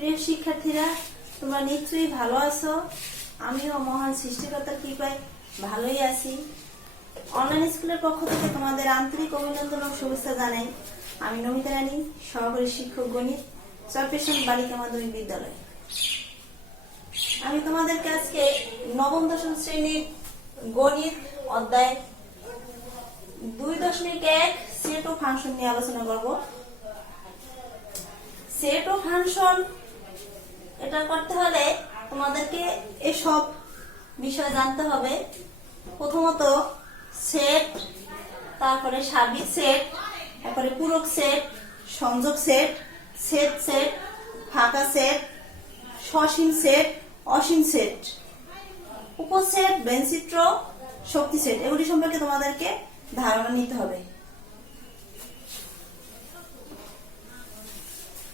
প্রিয় শিক্ষার্থীরা, তোমরা নিশ্চয়ই ভালো আছো। আমিও মহান সৃষ্টিকর্তার কৃপায় ভালোই আছি। অনলাইন স্কুলের পক্ষ থেকে তোমাদের আন্তরিক অভিনন্দন ও শুভেচ্ছা জানাই। আমি নমিতা রানী, সহকারী শিক্ষক গণিত, চরপেশন বালিকা মাধ্যমিক বিদ্যালয়। আমি তোমাদেরকে আজকে নবম দশম শ্রেণীর গণিত অধ্যায় 2.1 সেট ও ফাংশন নিয়ে আলোচনা করব। সেট ও ফাংশন এটা করতে হলে তোমাদেরকে এসব বিষয় জানতে হবে। প্রথমত সেট, তারপরে সার্বিক সেট, তারপরে পূরক সেট, সংযোগ সেট, সেট সেট, ফাঁকা সেট, সসীম সেট, অসীম সেট, উপসেট, বেঞ্চিত্র, শক্তি সেট, এগুলি সম্পর্কে তোমাদেরকে ধারণা নিতে হবে।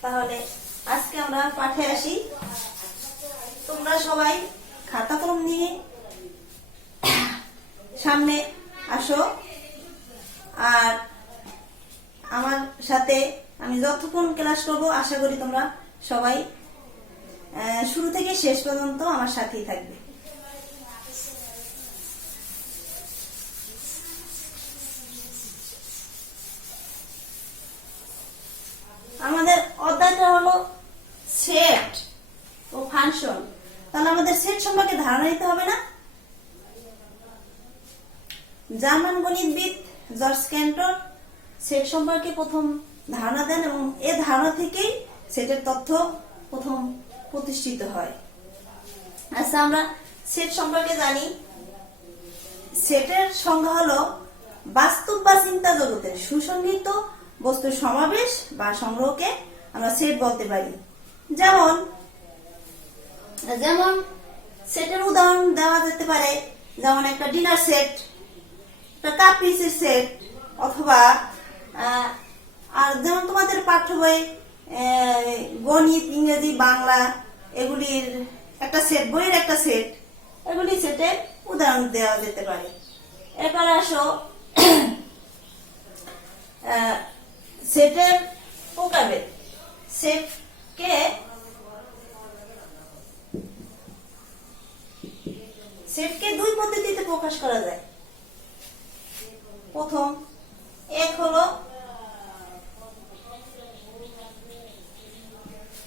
তাহলে আজকে আমরা পাঠে আসি। তোমরা সবাই খাতা কলম নিয়ে সামনে আসো, আর আমার সাথে আমি যতক্ষণ ক্লাস করব আশা করি তোমরা সবাই শুরু থেকে শেষ পর্যন্ত আমার সাথেই থাকবে। আমাদের অধ্যায়টা হলো সেট ও ফাংশন। তাহলে আমাদের সেট সম্পর্কে ধারণা নিতে হবে না? জার্মান গণিতবিদ জর্জ ক্যান্টর সেট সম্পর্কে প্রথম ধারণা দেন এবং এ ধারণা থেকেই সেটের তথ্য প্রথম প্রতিষ্ঠিত হয়। আচ্ছা, আমরা সেট সম্পর্কে জানি। সেটের সংজ্ঞা হলো বাস্তব বা চিন্তা জগতের সুসংগঠিত বস্তুর সমাবেশ বা সংগ্রহকে আমরা সেট বলতে পারি। যেমন সেটের উদাহরণ দেওয়া যেতে পারে, যেমন একটা ডিনার সেট, একটা কাপ পিসের সেট, অথবা আর যেমন তোমাদের পাঠ্য বই গণিত, ইংরেজি, বাংলা এগুলির একটা সেট, বইয়ের একটা সেট, এগুলি সেটের উদাহরণ দেওয়া যেতে পারে। এরপর আসো সেটের প্রকারভেদ। সেটকে দুই পদ্ধতিতে প্রকাশ করা যায়। প্রথম এক হলো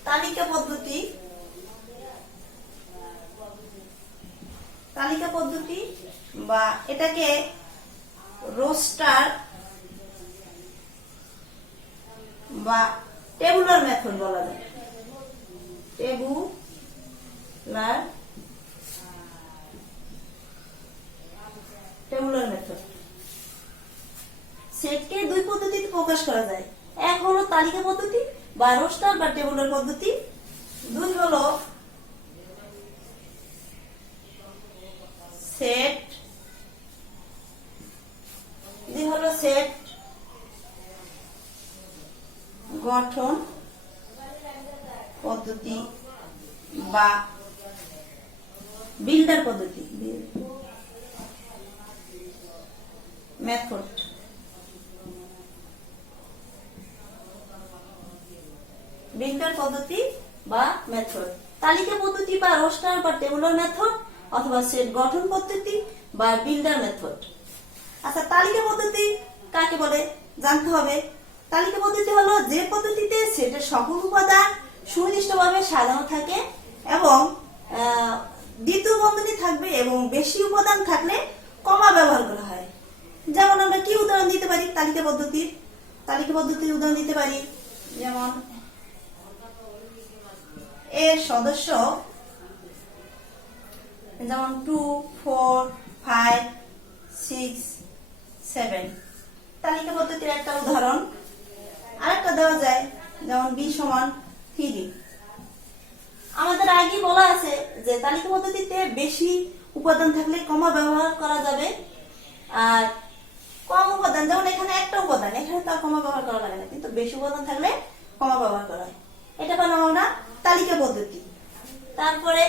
তালিকা পদ্ধতি বা এটাকে রোস্টার বা টেবুলার মেথড বলা যায়। Tabular method. সেটকে দুই পদ্ধতিতে প্রকাশ করা যায়। এক হলো তালিকা পদ্ধতি বা রোস্টার বা টেবুলার পদ্ধতি। দুই হলো সেট গঠন পদ্ধতি বা বিল্ডার পদ্ধতি, মেথড। বিল্ডার পদ্ধতি বা মেথড, তালিকা পদ্ধতি বা রোস্টার বা টেবুলার মেথড, অথবা সেট গঠন পদ্ধতি বা বিল্ডার মেথড। আচ্ছা, তালিকা পদ্ধতি কাকে বলে জানতে হবে। তালিকা পদ্ধতি হলো যে পদ্ধতিতে সেটের সকল উপাদান সুনির্দিষ্টভাবে সাজানো থাকে এবং দ্বিতীয় বন্ধনী থাকবে এবং বেশি উপাদান থাকলে কমা ব্যবহার করা হয়। যেমন আমরা কি উদাহরণ দিতে পারি তালিকা পদ্ধতির উদাহরণ দিতে পারি, যেমন এর সদস্য যেমন 2, 4, 5, 6, 7 তালিকা পদ্ধতির একটা উদাহরণ। আরেকটা দেওয়া যায়, যেমন b সমান 3। আমাদের আগে বলা আছে যে তালিকা পদ্ধতিতে বেশি উপাদান থাকলে কমা ব্যবহার করা যাবে, আর কম উপাদান, যেমন এখানে একটা উপাদান, এখানে তো কমা ব্যবহার করা লাগে না, কিন্তু বেশি উপাদান থাকলে কমা ব্যবহার করা হয়। এটা পেলাম আমরা তালিকা পদ্ধতি। তারপরে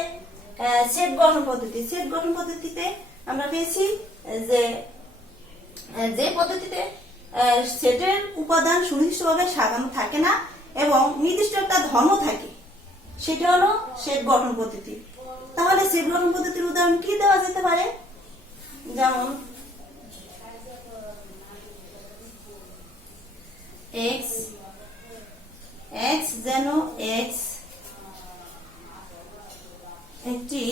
সেট গঠন পদ্ধতিতে আমরা পেয়েছি যে পদ্ধতিতে সেটের উপাদান সুনির্দিষ্টভাবে সাজানো থাকে না এবং নির্দিষ্ট একটা ধর্ম থাকে, সেটা হলো সেট গঠন পদ্ধতি। তাহলে সেট গঠন পদ্ধতির উদাহরণ কি দেওয়া যেতে পারে? যেমন x x যেন x একটি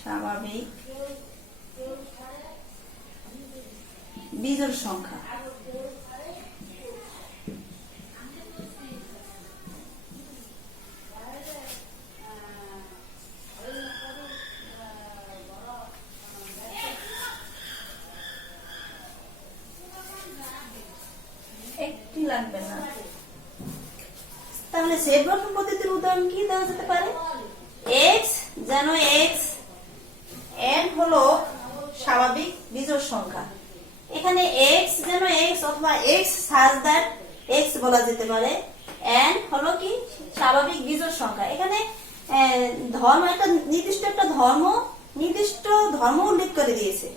স্বাভাবিক বিজোড় সংখ্যা। একটি লাগবে না। তাহলে সেট গঠন পদ্ধতির উদাহরণ কি দেওয়া যেতে পারে? x যেন x n হলো স্বাভাবিক বিজোড় সংখ্যা। এখানে x যেন x অথবা x such that x বলা যেতে পারে। n হলো কি স্বাভাবিক বিজোড় সংখ্যা। এখানে ধর্ম একটা নির্দিষ্ট ধর্ম উল্লেখ করে দিয়েছে।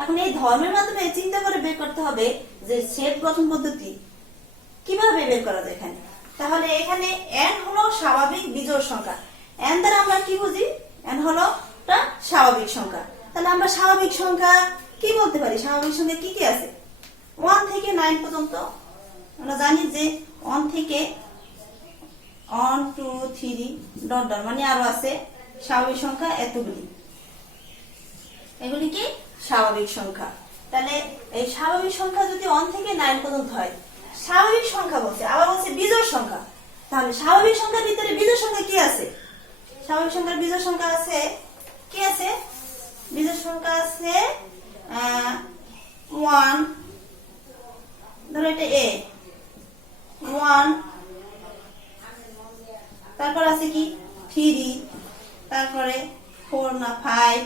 এখন এই ধর্মের মাধ্যমে চিন্তা করে বের করতে হবে যে সেট গঠন পদ্ধতি কিভাবে বের করা যায় এখানে। তাহলে এখানে n হলো স্বাভাবিক বিজোড় সংখ্যা। n দ্বারা আমরা কি বুঝি? n হলো একটা স্বাভাবিক সংখ্যা। তাহলে আমরা স্বাভাবিক সংখ্যা কি বলতে পারি? স্বাভাবিক সংখ্যা কি কি আছে? 1 থেকে 9 পর্যন্ত আমরা জানি যে 1 থেকে 1 2 3 ডট ডট মানে আরো আছে স্বাভাবিক সংখ্যা এতগুলি। এগুলি কি স্বাভাবিক সংখ্যা। তাহলে এই স্বাভাবিক সংখ্যা যদি 1 থেকে 9 পর্যন্ত হয়, স্বাভাবিক সংখ্যা বলছে, আবার বলছে বিজোড় সংখ্যা। তাহলে স্বাভাবিক সংখ্যার ভিতরে বিজোড় সংখ্যা কি আছে? স্বাভাবিক সংখ্যার বিজোড় সংখ্যা আছে কি আছে? বিজোড় সংখ্যা আছে 1, ধরো এটা a 1, তারপর আছে কি 3, তারপরে 4 না 5,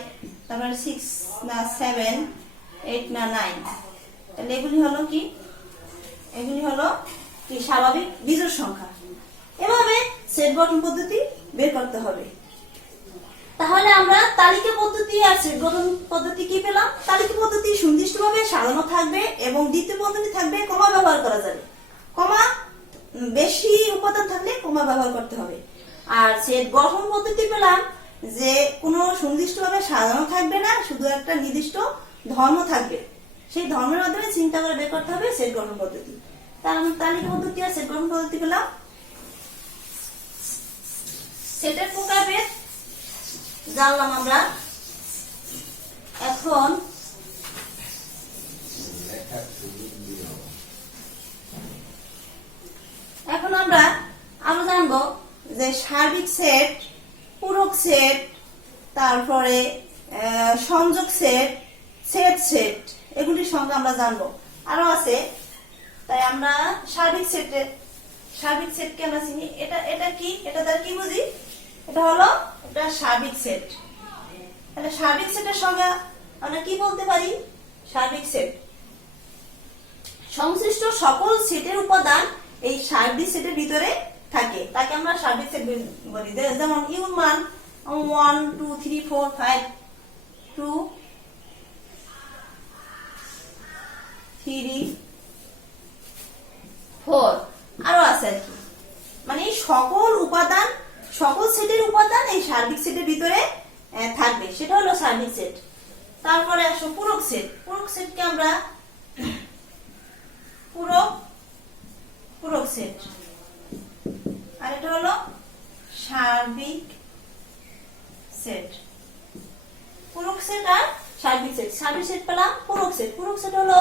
তারপরে 6 না 7, 8 না 9। তাহলে এগুলি হলো কি? এগুলি হলো কি স্বাভাবিক বিজোড় সংখ্যা। এভাবে সেট গঠন পদ্ধতি বের করতে হবে। তাহলে আমরা তালিকা পদ্ধতি আর সেট গঠন পদ্ধতি কি পেলাম? তালিকা পদ্ধতি সুনির্দিষ্টভাবে সাজানো থাকবে এবং দ্বিতীয় পদ্ধতি থাকবে কমা ব্যবহার করা যাবে। কমা বেশি উপাদান থাকলে কমা ব্যবহার করতে হবে। আর সেট গঠন পদ্ধতি পেলাম যে কোনো সুনির্দিষ্টভাবে সাজানো থাকবে না, শুধু একটা নির্দিষ্ট ধর্ম থাকবে। সেই ধর্মের মাধ্যমে চিন্তা করে বের করতে হবে সেট গঠন পদ্ধতি। তার আমরা তালিকা পদ্ধতি আর সেট গঠন পদ্ধতি পেলাম। সেটের প্রকারভেদ জানলাম আমরা। এখন আমরা আরো জানবো যে সার্বিক সেট, পূরক সেট, তারপরে সংযোগ সেট, সেট সেট, এগুলির সঙ্গে আমরা জানবো। আরো আছে, তাই আমরা সার্বিক সেটকে আমরা চিনি। এটা কি? এটা দ্বারা কি বুঝি? এটা হলো এটা সার্বিক সেট। তাহলে সার্বিক সেটের সংজ্ঞা আমরা কি বলতে পারি? সার্বিক সেট সংশ্লিষ্ট সকল সেটের উপাদান এই সার্বিক সেটের ভিতরে থাকে, তাকে আমরা সার্বিক সেট বলি। যেমন ইউর মান 1 2 3 4 5 2 3 4 আরো আছে আর কি। মানে সকল উপাদান, সকল সেটের উপাদান এই সার্বিক সেটের ভিতরে থাকবে, সেটা হলো সার্বিক সেট। তারপরে আসো পূরক সেট। পূরক সেটকে আমরা পূরক সেট, আর এটা হলো সার্বিক সেট। পূরক সেট আর সার্বিক সেট। সার্বিক সেট পেলাম। পূরক সেট, পূরক সেট হলো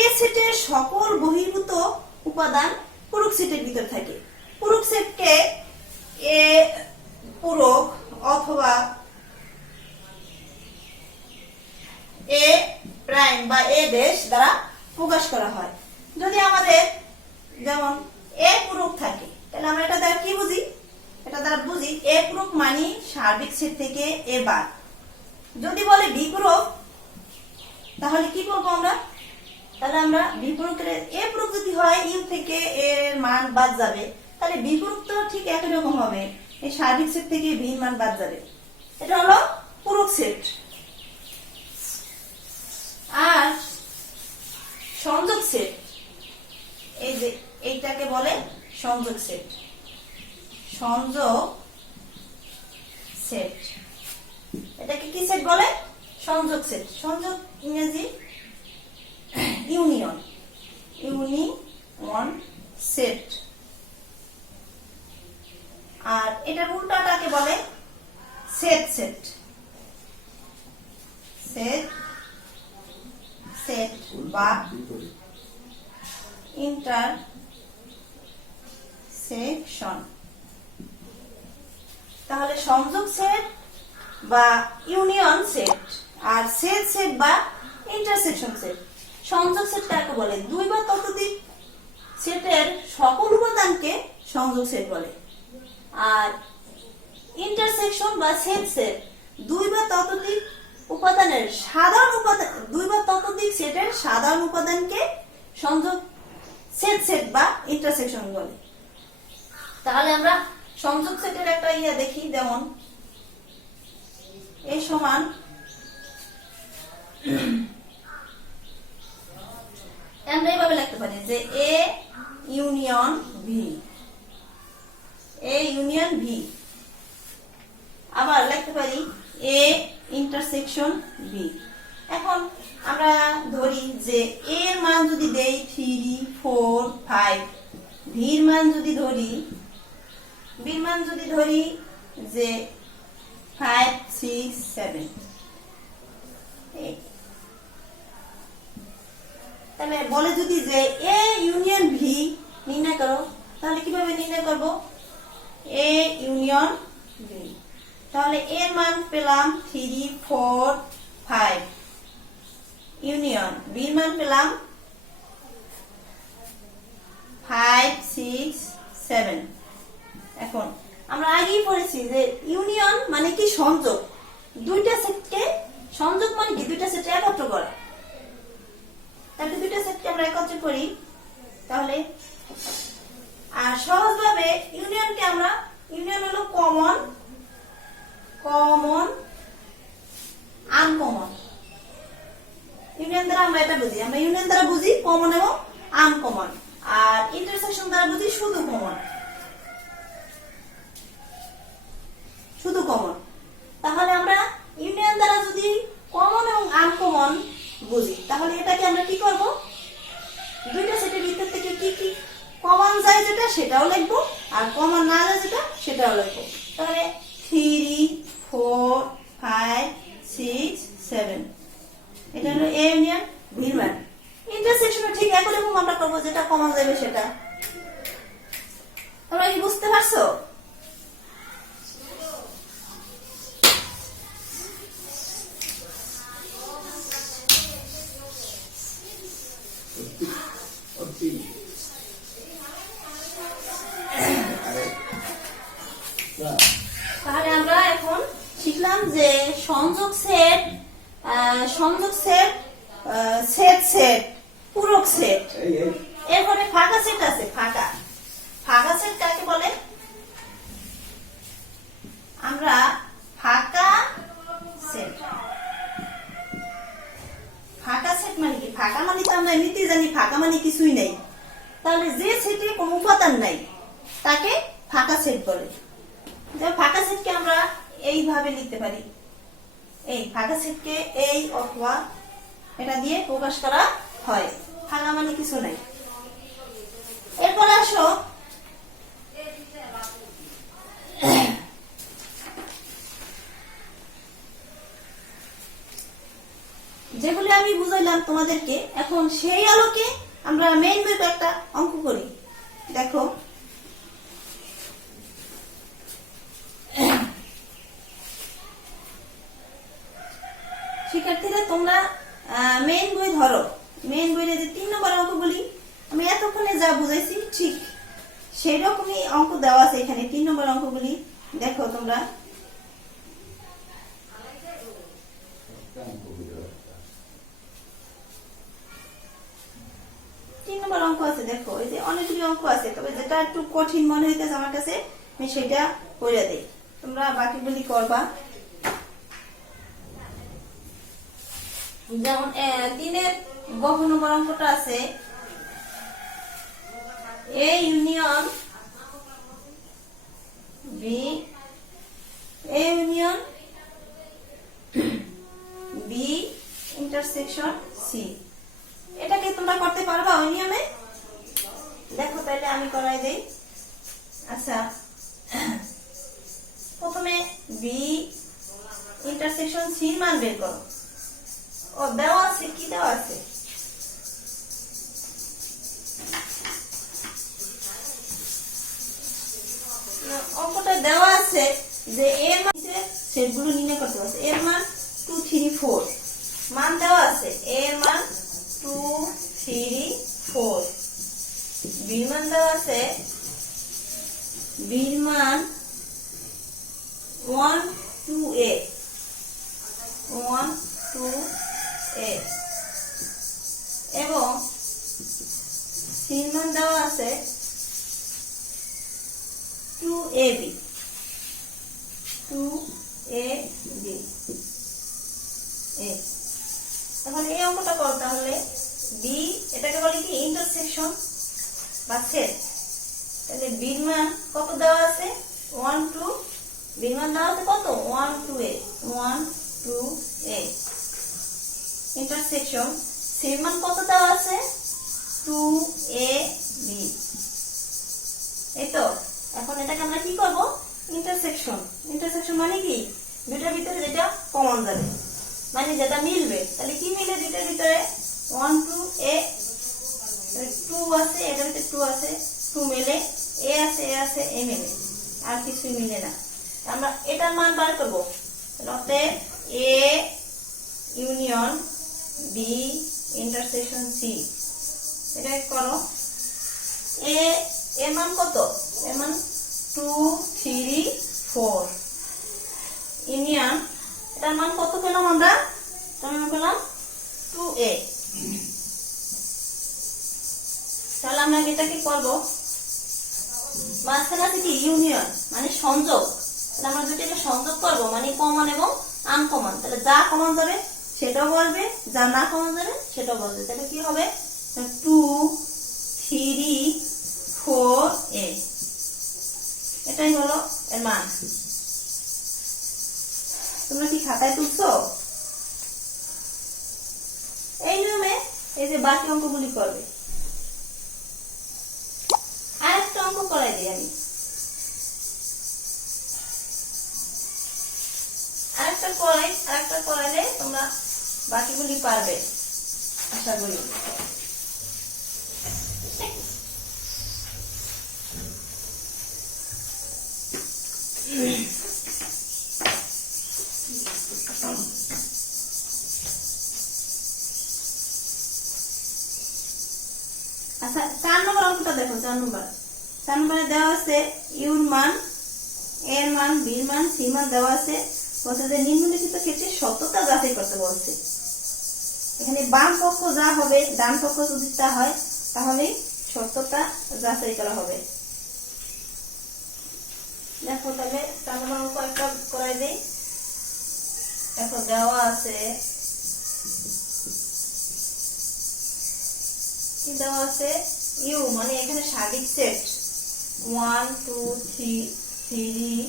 এ সেটের সকল বহির্ভূত উপাদান পূরক সেটের ভিতর থাকে। পূরক সেটকে এ পূরক অথবা এ প্রাইম বা এ ড্যাশ দ্বারা প্রকাশ করা হয়। যদি আমাদের যেমন এ পূরক থাকে, তাহলে আমরা এটা দ্বারা কি বুঝি? এটা দ্বারা বুঝি এ পূরক মানে সার্বিক সেট থেকে এ বাদ। যদি বলে বি পূরক, তাহলে কি করবো আমরা? তাহলে আমরা বি পূরকের এ পূরক যদি হয় ইউ থেকে এর মান বাদ যাবে, তাহলে বি পূরক তো ঠিক একই রকম হবে, এই সার্বিক সেট থেকে বি মান বাদ যাবে। এটা হলো পূরক সেট। আর বলে সংযোগ সেট। সংযোগ সেট, এটাকে কি সেট বলে? সংযোগ সেট। সংযোগ ইংরেজি ইউনিয়ন, ইউনিয়ন সেট। আর এটার উল্টাটাকে বলে সেট সেট। সেট সেট বা ইন্টারসেকশন। তাহলে সংযোগ সেট বা ইউনিয়ন সেট আর সেট সেট বা ইন্টারসেকশন সেট। সংযোগ সেট কাকে বলে? দুই বা ততোধিক সেটের সকল উপাদানকে সংযোগ সেট বলে। আর ইন্টারসেকশন বা সেট সেট দুই বা ততোধিক উপাদানের সাধারণ উপাদান, দুই বা ততোধিক সেটের সাধারণ উপাদানকে সংযোগ সেট সেট বা ইন্টারসেকশন বলে। তাহলে আমরা সংযোগ সেটের একটা দেখি, যেমন এ সমান আমরা এইভাবে লিখতে পারি যে এ ইউনিয়ন ভি, এ ইউনিয়ন ভি। আবার লিখতে পারি এ ইন্টারসেকশন বি। এখন আমরা ধরি যে এ এর মান যদি দেই 3, 4, 5, ভির মান যদি ধরি, বির মান যদি ধরি যে 5, 6, 7, তাহলে বলে যদি যে এ ইউনিয়ন ভি নির্ণয় করো, তাহলে কিভাবে নির্ণয় করব? এ ইউনিয়ন ভি, তাহলে এর মান পেলাম 3, 4, 5, ইউনিয়ন বির মান পেলাম 5, 6, 7। এখন আমরা আগেই পড়েছি যে ইউনিয়ন মানে কি? সংযোগ। দুইটা সেটকে সংযোগ মানে কি? দুইটা সেটকে একত্র করা। তাহলে দুইটা সেটকে আমরা একত্র করি, তাহলে আর সহজভাবে ইউনিয়নকে আমরা, ইউনিয়ন হলো কমন, কমন, আনকমন। ইউনিয়ন দ্বারা আমরা এটা বুঝি, আমরা ইউনিয়ন দ্বারা বুঝি কমন এবং আনকমন। আর ইন্টারসেকশন দ্বারা বুঝি শুধু কমন, শুধু কমন। তাহলে আমরা ইউনিয়ন দ্বারা যদি কমন এবং আনকমন বুঝি, তাহলে এটাকে আমরা কি করব? দুইটা সেটের ভিতর থেকে কি কি কমন যায় যেটা সেটাও লিখবো, আর কমন না যায় যেটা সেটাও লিখবো। তাহলে 3, 4, 5, 6, 7, এটা হলো এ ইউনিয়ন ভি মান। ইন্টারসেকশন ঠিক একই রকম আমরা করবো, যেটা কমন যাবে সেটা। তোমরা কি বুঝতে পারছো? তাহলে আমরা এখন শিখলাম যে সংযোগ সেট, সংযোগ সেট, সেট সেট, পূরক সেট। এরপরে ফাঁকা সেট আছে। ফাঁকা, ফাঁকা সেট কাকে বলে? আমরা ফাঁকা সেট, ফাঁকা সেট মানে কি? ফাঁকা মানে তো আমরা এমনিতেই জানি ফাঁকা মানে কিছুই নাই। তাহলে যে সেটে কোনো উপাদান নাই তাকে ফাঁকা সেট বলে। ফাঁকা সেটকে আমরা এইভাবে লিখতে পারি, এই ফাঁকা সেটকে এই অথবা এটা দিয়ে প্রকাশ করা হয়। ফাঁকা মানে কিছু নাই। এরপর আসো যেগুলি আমি বুঝাইলাম তোমাদেরকে, এখন সেই আলোকে আমরা মেইন বইতে একটা অঙ্ক করি। দেখো, শিক্ষার্থীরা তোমরা মেইন বই ধরো। মেইন বইয়ে যে 3 নম্বর অঙ্কগুলি আমি এতক্ষণে যা বুঝাইছি ঠিক সেই রকমই অঙ্ক দেওয়া আছে এখানে। 3 নম্বর অঙ্কগুলি দেখো তোমরা। অঙ্ক আছে দেখো, এই যে অনেকগুলি অঙ্ক আছে, তবে যেটা একটু কঠিন মনে হইতেছে আমার কাছে আমি সেটা করে দেই, তোমরা বাকিগুলি করবা। যেমন 3 এর বহু নম্বর অঙ্কটা আছে A union B, A union B intersection C. এটাকে তোমরা করতে পারবা ওই নিয়মে? দেখো তাহলে আমি করাই দেই। আচ্ছা, প্রথমে বি ইন্টারসেকশন সি মান বের করো। ও দেওয়া আছে, কি দেওয়া আছে? অঙ্কটা দেওয়া আছে যে এর মান সেগুলো নির্ণয় করতে হবে। এর মান 2 3 4 মান দেওয়া আছে। এর মান 2 3 4, বির মান দেওয়া আছে, বির মান 1 2 a 1 2 a এবং সির মান দেওয়া আছে 2ab 2ab এ। এখন এই অঙ্কটা করো তাহলে। বি এটাকে বলে কি ইন্টারসেকশন বা সেট। তাহলে বির মান কত দেওয়া আছে? 1 2, বির মান দেওয়া আছে কত? 1 2 a 1 2 a ইন্টারসেকশন সির মান কত দেওয়া আছে? 2 a b। এই তো। এখন এটাকে আমরা কি করব? ইন্টারসেকশন। ইন্টারসেকশন মানে কি? দুটার ভিতরে যেটা কমন যাবে, মানে যেটা মিলবে। তাহলে কি মিলে দুটার ভিতরে? 1 2 a 2 আছে, এটার ভিতরে 2 আছে, 2 মিলে, a আছে, a আছে, a মিলে, আর কিছু মিলে না। আমরা এটার মান বার করব। অতএব a union B intersection C. এটা করো। এ এর মান কত? এর মান 2 3 4 ইউনিয়ন, এটার মান কত পেলাম আমরা? তার মান পেলাম 2a। তাহলে আমরা এটা কি করব? মাঝখানে আছে কি? ইউনিয়ন মানে সংযোগ। তাহলে আমরা দুটোকে সংযোগ করব, মানে কমন এবং আনকমন। তাহলে যা কমন যাবে সেটাও বলবে, যা না কমন যাবে সেটাও বলবে। তাহলে কি হবে? 2 3 4a। এটাই হলো এর মান। তোমরা কি খাতায় তুলছো? এই নিয়মে এই যে বাকি অঙ্কগুলি করবে। আরেকটা অঙ্ক করাই দিই আমি। আরেকটা করাইলে তোমরা বাকিগুলি পারবে আশা করি। আচ্ছা, 4 নম্বর অঙ্কটা দেখো। 4 নম্বরে দেওয়া আছে ইউর মান, এর মান, বির মান, সি মান দেওয়া আছে। বলছে যে নিম্নলিখিত ক্ষেত্রে সত্যতা যাচাই করতে বলছে। এখানে বাম পক্ষ যা হবে, ডান পক্ষ যদি তা হয়, তাহলে সত্যতা যাচাই করা হবে। দেখো তাহলে 4 নম্বর অঙ্ক একটা করাই দেই। দেখো দেওয়া আছে, কি দেওয়া আছে? ইউ মানে এখানে সার্বিক সেট 1 2 3 3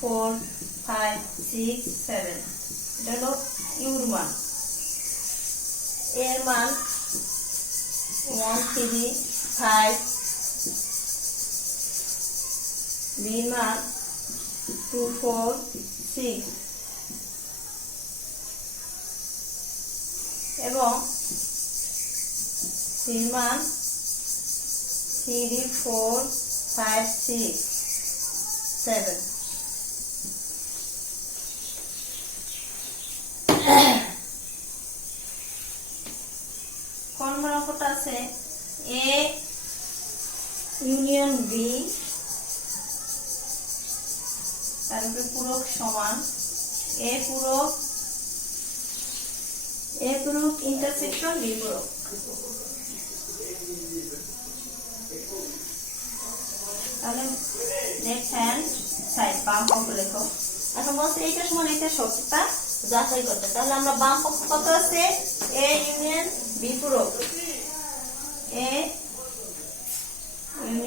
4 5 6 7। এটা হলো ইউর মান। এর মান 1 3 5, বির মান 2 4 6 এবং সির মান 3 4 5 6 7। কোন নম্বর অঙ্কটা আছে? এ ইউনিয়ন বি, তারপরে পূরক সমান এ পূরক ইন্টারসেকশন বি পূরক। তাহলে লেফট হ্যান্ড সাইড বাম পক্ষ লেখো। এখন বলছে এইটা সমান এইটা সত্যতা যাচাই করতে। তাহলে আমরা বাম পক্ষ কত আছে? এ ইউনিয়ন বি পূরক, এ ইউনিয়ন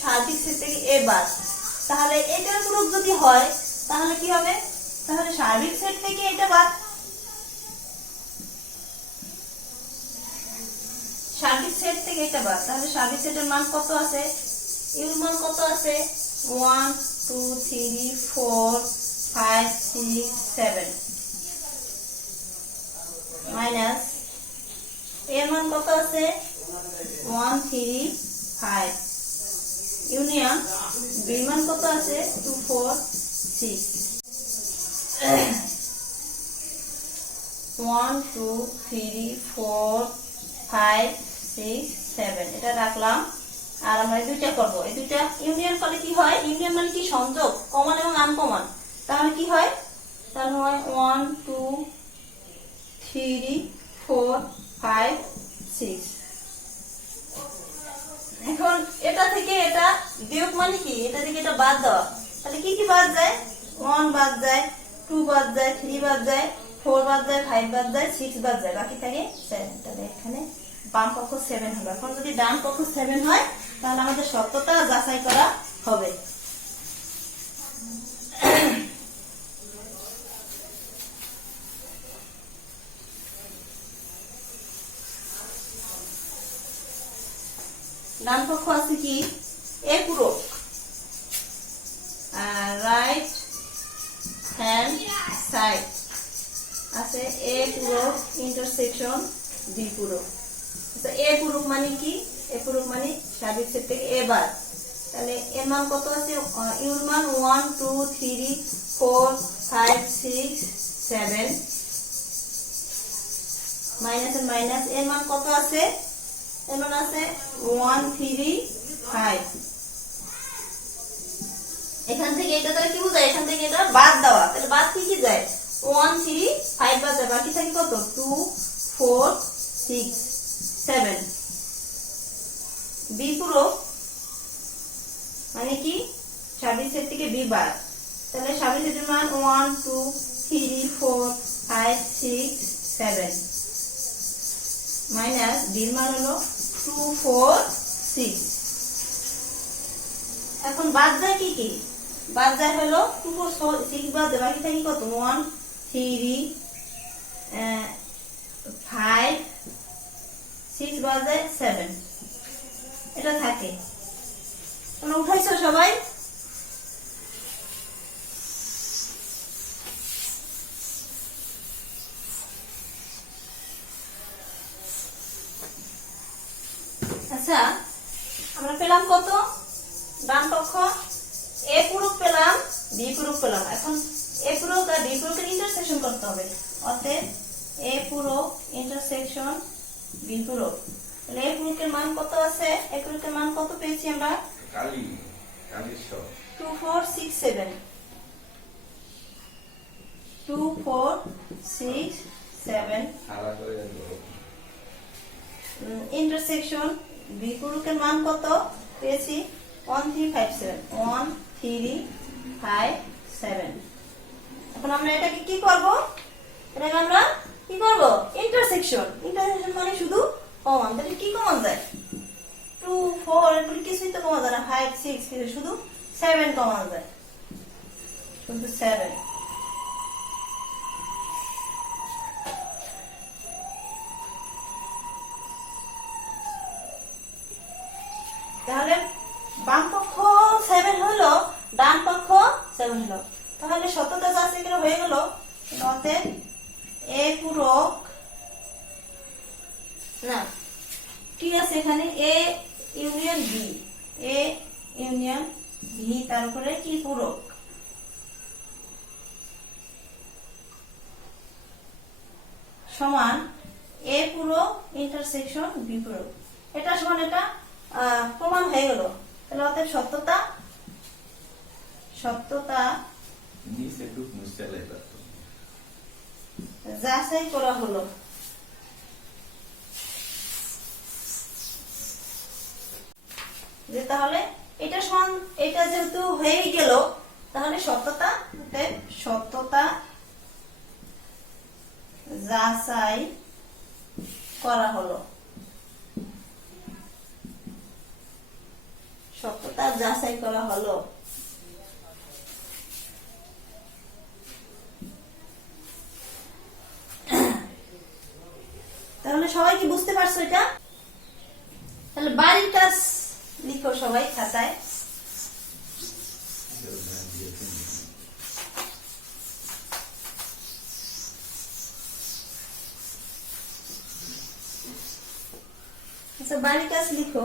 সার্বিক সেট থেকে এ বাদ, তাহলে এটার গ্রুপ যদি হয় তাহলে কি হবে, তাহলে সার্বিক সেট থেকে এটা বাদ, সার্বিক সেট থেকে এটা বাদ, তাহলে সার্বিক সেটের মান কত আছে, ইউর মান কত আছে 1 2 3 4 5 6 7 মাইনাস এর মান কত আছে 1 3 5 ইউনিয়ন বি মান কত আছে 2 4 6 1 2 3 4 5 6 7 এটা রাখলাম। আর আমরা এই দুইটা করব, এই দুইটা ইউনিয়ন করলে কি হয়, ইউনিয়ন মানে কি সংযোগ, কমন এবং আনকমন, তাহলে কি হয়, তাহলে হয় 1 2 3 4 5 6। এখন এটা থেকে এটা বিয়োগ মানে কি, এটা থেকে এটা বাদ দেওয়া, তাহলে কি কি বাদ যায়, 1 বাদ যায়, 2 বাদ যায়, 3 বাদ যায়, 4 বাদ যায়, 5 বাদ যায়, 6 বাদ যায়, বাকি থাকে 7। তাহলে এখানে বাম পক্ষ 7 হবে। এখন যদি ডান পক্ষ 7 হয় তাহলে আমাদের সত্যতা যাচাই করা হবে। ডান পক্ষ আছে কি এ পূরক, আর রাইট হ্যান্ড সাইড আছে এ পূরক ইন্টারসেকশন বি পূরক। এ পূরক মানে কি, এ পূরক মানে সার্বিক সেট থেকে এ বাদ, তাহলে এর মান কত আছে, ইউর মান 1 2 3 4 5 6 7 মাইনাস এর মাইনাস এর মান কত আছে, এর মান আছে 1 3 5। এখান থেকে এটা তাহলে কি বোঝায়, এখান থেকে এটা বাদ দেওয়া, তাহলে বাদ কি কি যায় 1 3 5 বাদ যায়, বাকি থাকে কত 2 4 6 7। বি পূরক মানে কি সার্বিক সেট থেকে বি বাদ, তাহলে সার্বিক সেটের মান 1 2 3 4 5 6 7 মাইনাস বির মান হলো 2 4 6। এখন বাদ যায় কি কি, বাদ যায় হলো 2 4 6 বাদ যায়, বাকি থাকে কত 1 3 5 6 বাদ যায় 7, এটা থাকে। তোমরা উঠাইছো সবাই, আচ্ছা আমরা পেলাম কত, ডান পক্ষ এ পূরক পেলাম বি পূরক পেলাম। এখন এ পূরক আর বি পূরকের ইন্টারসেকশন করতে হবে, অতএব এ পূরক ইন্টারসেকশন বি পূরক। তাহলে এ পূরকের মান কত আছে, এ পূরকের মান কত পেয়েছি আমরা 2 4 6 7 2 4 6 7 ইন্টারসেকশন বি পূরকের মান কত পেয়েছি 1 3 5 7 1 3 5 7। এখন আমরা এটাকে কি করব, এটাকে আমরা কি করব ইন্টারসেকশন, ইন্টারসেকশন মানে শুধু কমন, তাহলে কি কমন যায় 2 4 এগুলি কিছুই তো কমন যায় না, 5 6 কিছু শুধু 7 কমন যায়, শুধু 7। তাহলে বাম পক্ষ 7 হলো, ডান পক্ষ 7 হলো, তাহলে সত্যতা যাচাই করে হয়ে গেল। অতএব এ পূরক না কি আছে এখানে A union B, A union B তার উপরে কি পূরক, সমান এ পূরক ইন্টারসেকশন বি পূরক, এটা সমান এটা প্রমাণ হয়ে গেল। তাহলে অতএব সত্যতা যাচাই করা হলো। যে তাহলে এটা সমান এটা যেহেতু হয়ে গেল, তাহলে সত্যতা যাচাই করা হলো, সত্যতা যাচাই করা হলো। তাহলে সবাই কি বুঝতে পারছো এটা? তাহলে বাড়ির কাজ লিখো সবাই খাতায়। আচ্ছা, বাড়ির কাজ লিখো।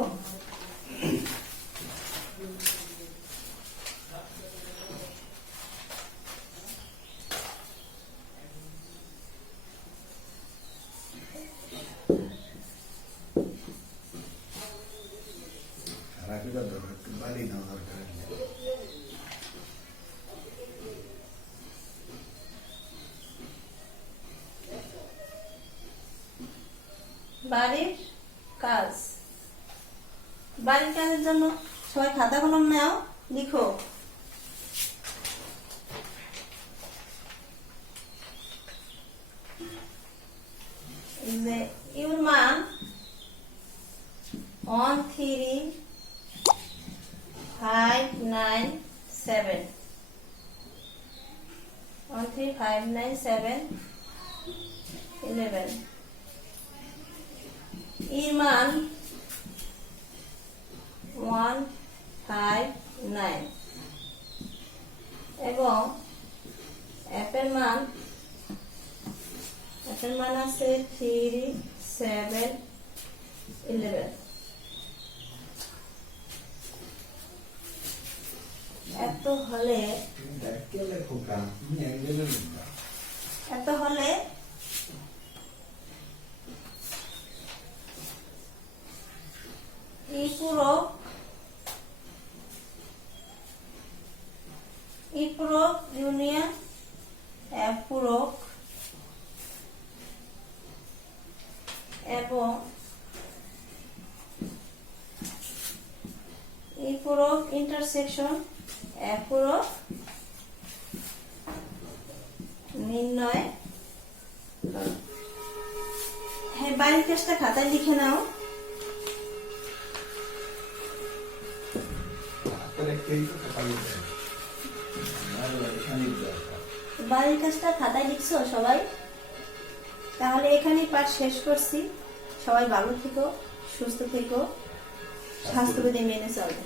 বাড়ির কাজ, বাড়ির কাজের জন্য সবাই খাতা কলম নাও, লিখো। ইউর মান 13597 11 এর মান 159 এবং এর মান আছে 3711। এত হলে ই পূরক ইউনিয়ন এফ পূরক এবং ই পূরক ইন্টারসেকশন এফ পূরক নির্ণয়। হ্যাঁ, বাড়ির কাজটা খাতায় লিখে নাও। বাড়ির কাজটা খাতায় লিখছো সবাই? তাহলে এখানেই পাঠ শেষ করছি। সবাই ভালো থেকো, সুস্থ থেকো, স্বাস্থ্যবিধি মেনে চলবে।